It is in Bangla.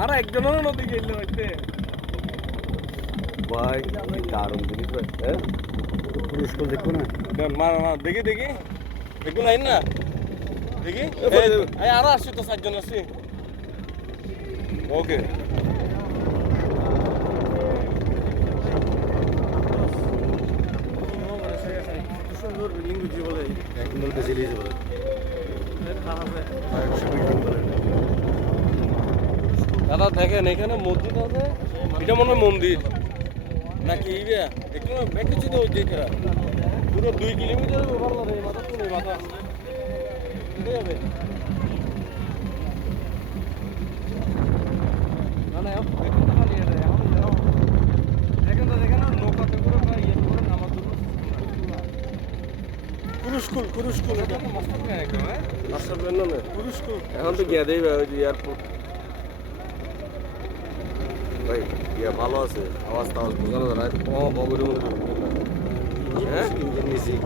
আর একজনের নদী গেল হইতে ভাই দারুণ জিনিস ভাই হ্যাঁ পুরস্কার দেখো না মার মার দেখি দেখি দেখুন আইন না দেখি এই আরো আসছি তো 4 জন আসছি ওকে সুন্দর বিল্ডিং বুঝি বলে একদম বেশি দিয়েছে বলে দাদা দেখেন এখানে মসজিদ আছে এটা মনে হয় মন্দির নাকি ইয়া একটু বেঁকেছি তো ওই যেটা পুরো 2 কিলোমিটার ওভার লাগে এই মাথা তো এই মাথা কোথায় যাবে না না এখন তো খালি এটা এখন যাও দেখেন না নৌকাতে করে বা ইয়ে করে নামার জন্য কুরুস্কুল এটা মাস্টার প্ল্যান একদম হ্যাঁ মাস্টার প্ল্যান না কুরুস্কুল এখন তো গিয়ে দেই ওই এয়ারপোর্ট ভাই ইয়া ভালো আছে আওয়াজ টাওয়াজ বোঝানো যায় না ও বগুড়ি মনে হ্যাঁ ইঞ্জিন মিউজিক